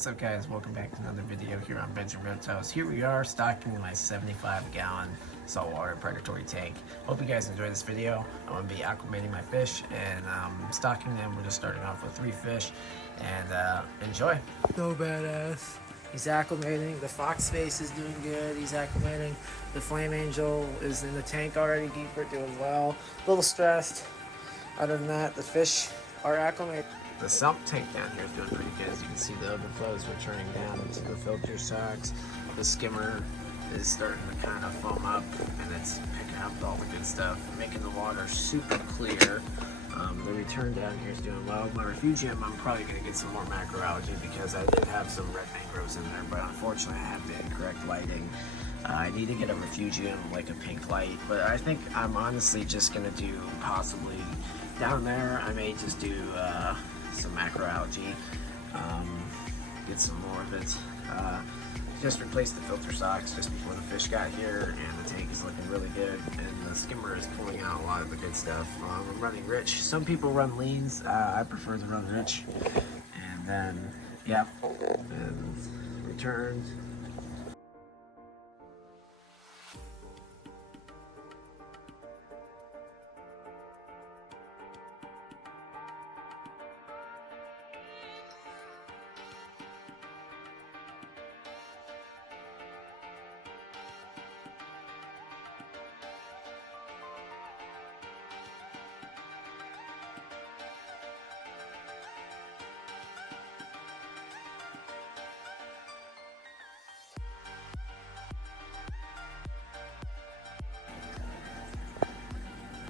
What's up, guys? Welcome back to another video here on Benjamin Reptiles. Here we are stocking my 75-gallon saltwater predatory tank. Hope you guys enjoy this video. I'm going to be acclimating my fish and stocking them. We're just starting off with 3 fish and enjoy. So badass. He's acclimating. The fox face is doing good. He's acclimating. The flame angel is in the tank already. Deeper, doing well. A little stressed. Other than that, the fish are acclimated. The sump tank down here is doing pretty good. As you can see, the overflow is returning down into the filter socks. The skimmer is starting to kind of foam up, and it's picking up all the good stuff, making the water super clear. The return down here is doing well. My refugium, I'm probably going to get some more macroalgae because I did have some red mangroves in there, but unfortunately I have the incorrect lighting. I need to get a refugium, like a pink light, but I think I'm honestly just going to do possibly down there. I may just do some macroalgae, get some more of it. Just replaced the filter socks just before the fish got here, and the tank is looking really good, and the skimmer is pulling out a lot of the good stuff. I'm running rich. Some people run leans. I prefer to run rich. And then, yeah, and returns.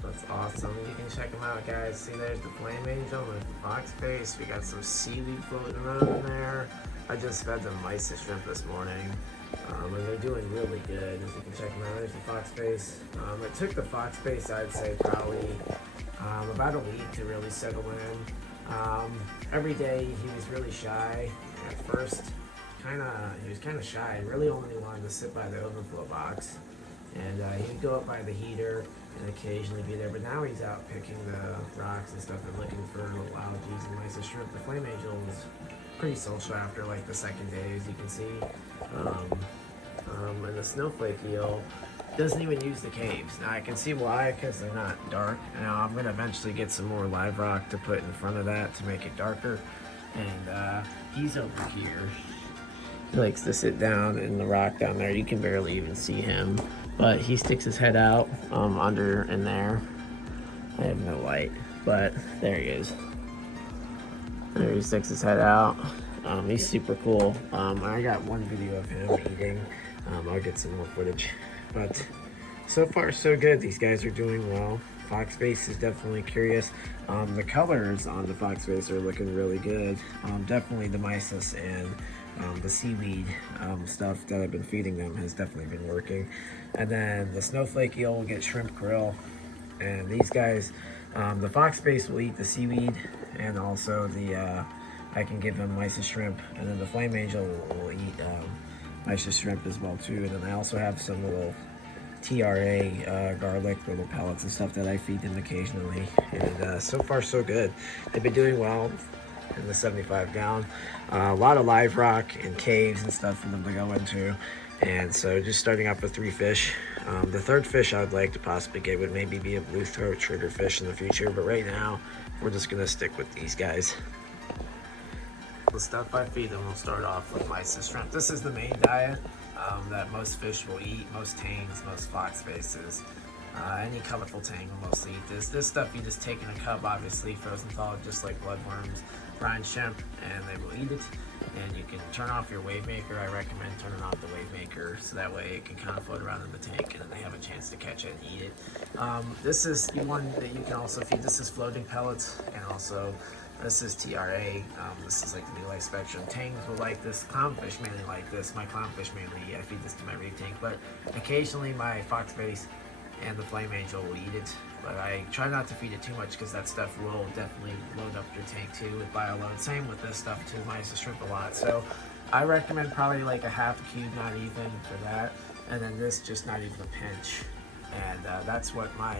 That's awesome. You can check them out, guys. See, there's the flame angel with the fox face. We got some seaweed floating around in there. I just fed them mice and shrimp this morning, and they're doing really good. As you can check them out, there's the fox face. It took the fox face, I'd say, probably about a week to really settle in. Every day he was really shy at first. He was kind of shy. Really only wanted to sit by the overflow box, and he'd go up by the heater and occasionally be there, but now he's out picking the rocks and stuff and looking for little algae and mice and shrimp. The flame angel was pretty social after like the second day, as you can see. And the snowflake eel doesn't even use the caves. Now I can see why, because they're not dark. Now I'm going to eventually get some more live rock to put in front of that to make it darker. And he's over here. He likes to sit down in the rock down there. You can barely even see him, but he sticks his head out under in there. I have no light, but there he is. There he sticks his head out. He's super cool. I got one video of him eating. I'll get some more footage, but so far so good. These guys are doing well. Fox face is definitely curious. The colors on the fox face are looking really good. Definitely the mysis and the seaweed stuff that I've been feeding them has definitely been working. And then the snowflake eel will get shrimp krill, and these guys, the fox face will eat the seaweed, and also the I can give them mice and shrimp, and then the flame angel will eat mice and shrimp as well too. And then I also have some little TRA garlic little pellets and stuff that I feed them occasionally, and so far so good. They've been doing well in the 75-gallon. A lot of live rock and caves and stuff for them to go into, and so just starting up with 3 fish. The third fish I'd like to possibly get would maybe be a blue throat triggerfish in the future, but right now we're just gonna stick with these guys. The stuff I feed them will start off with mice and shrimp. This is the main diet that most fish will eat, most tangs, most fox faces. Any colorful tang will mostly eat this. This stuff you just take in a cup, obviously frozen thawed, just like bloodworms, brine shrimp, and they will eat it. And you can turn off your wave maker. I recommend turning off the wave maker so that way it can kind of float around in the tank and then they have a chance to catch it and eat it. This is the one that you can also feed. This is floating pellets, and also this is TRA. This is like the new light spectrum. Tangs will like this. Clownfish mainly like this. My clownfish mainly, I feed this to my reef tank, but occasionally my fox face and the flame angel will eat it, but I try not to feed it too much because that stuff will definitely load up your tank too with bioload. Same with this stuff too. Mice and shrimp a lot, so I recommend probably like a half a cube, not even, for that, and then this just not even a pinch. And that's what my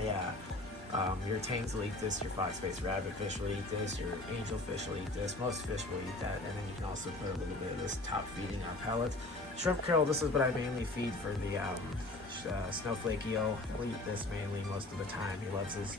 Your tames will eat this, your fox-faced rabbitfish will eat this, your angelfish will eat this, most fish will eat that, and then you can also put a little bit of this top feeding on pellets. Shrimp krill, this is what I mainly feed for the snowflake eel. He'll eat this mainly most of the time. He loves his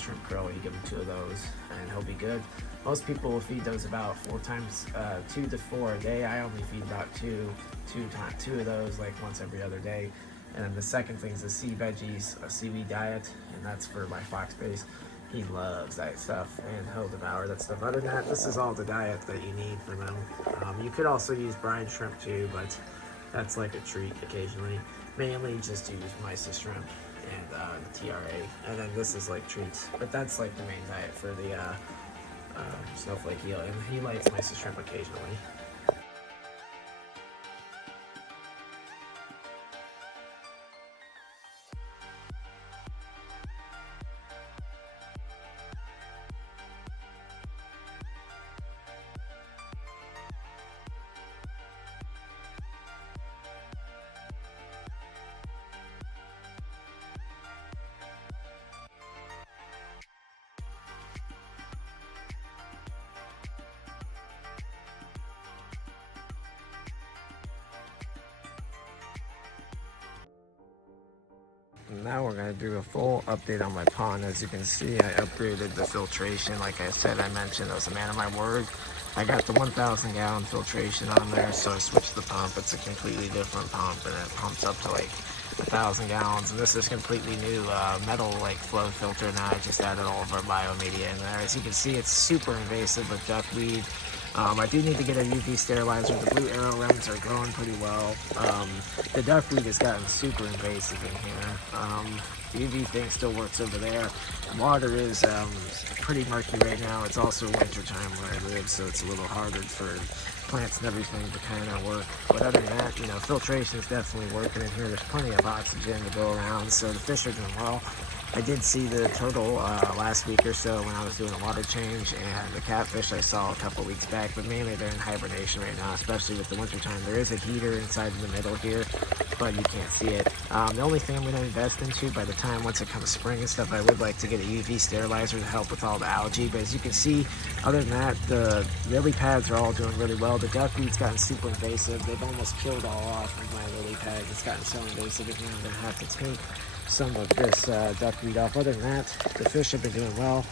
shrimp krill. You give him 2 of those and he'll be good. Most people will feed those about 2 to 4 a day. I only feed about two of those like once every other day. And then the second thing is the sea veggies, a seaweed diet, and that's for my fox base. He loves that stuff and he'll devour that stuff. Other than that, this is all the diet that you need for them. You could also use brine shrimp too, but that's like a treat occasionally. Mainly just to use mysis shrimp and the TRA, and then this is like treats. But that's like the main diet for the snowflake eel, and he likes mysis shrimp occasionally. Now we're going to do a full update on my pond. As you can see, I upgraded the filtration. Like I said, I mentioned I was a man of my word. I got the 1,000 gallon filtration on there, so I switched the pump. It's a completely different pump, and it pumps up to like 1,000 gallons. And this is completely new metal like flow filter. Now I just added all of our biomedia in there. As you can see, it's super invasive with duckweed. I do need to get a UV sterilizer. The blue arrow worms are growing pretty well. The duckweed has gotten super invasive in here. The UV thing still works over there. Water is pretty murky right now. It's also winter time where I live, so it's a little harder for plants and everything to kind of work. But other than that, you know, filtration is definitely working in here. There's plenty of oxygen to go around, so the fish are doing well. I did see the turtle last week or so when I was doing a water change, and the catfish I saw a couple weeks back, but mainly they're in hibernation right now, especially with the winter time. There is a heater inside in the middle here, but you can't see it. The only thing I'm going to invest into by the time once it comes spring and stuff, I would like to get a UV sterilizer to help with all the algae. But as you can see, other than that, the lily pads are all doing really well. The duckweed's gotten super invasive. They've almost killed all off of my lily pads. It's gotten so invasive that I'm going to have to take some of this duckweed off. Other than that, the fish have been doing well.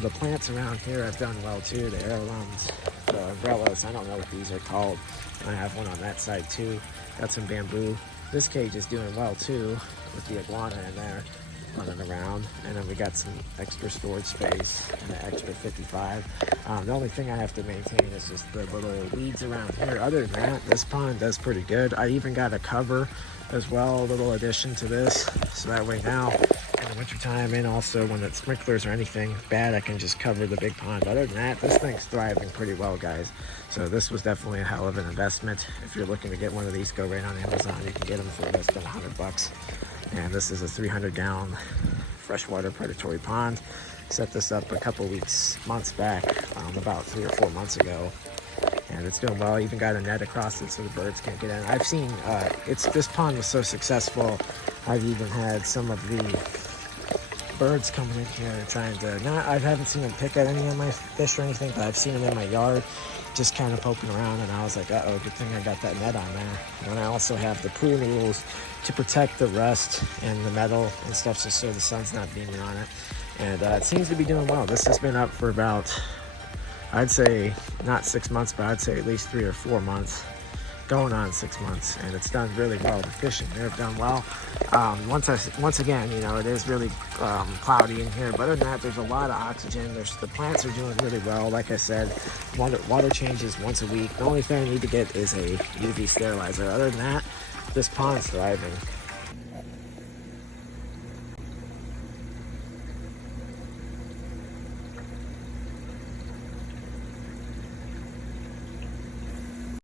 The plants around here have done well too. The heirlooms, the umbrellas, I don't know what these are called. I have one on that side too. Got some bamboo. This cage is doing well too with the iguana in there running around. And then we got some extra storage space and an extra 55. The only thing I have to maintain is just the little weeds around here. Other than that, this pond does pretty good. I even got a cover as well, a little addition to this, so that way now in the wintertime and also when the sprinklers or anything bad, I can just cover the big pond. Other than that, this thing's thriving pretty well, guys. So this was definitely a hell of an investment. If you're looking to get one of these, go right on Amazon. You can get them for less than $100. And this is a 300 gallon freshwater predatory pond. Set this up a couple months back, about 3 or 4 months ago. And it's doing well. Even got a net across it so the birds can't get in. I've seen this pond was so successful, I've even had some of the birds coming in here trying to, I haven't seen them pick at any of my fish or anything, but I've seen them in my yard just kind of poking around, and I was like, uh-oh, good thing I got that net on there. And I also have the pool noodles to protect the rust and the metal and stuff, so the sun's not beaming on it. And it seems to be doing well. This has been up for about, I'd say not 6 months, but I'd say at least 3 or 4 months, going on 6 months, and it's done really well. The fishing there have done well. Once again, you know, it is really cloudy in here, but other than that, there's a lot of oxygen. The plants are doing really well. Like I said, water changes once a week. The only thing I need to get is a UV sterilizer. Other than that, this pond's thriving.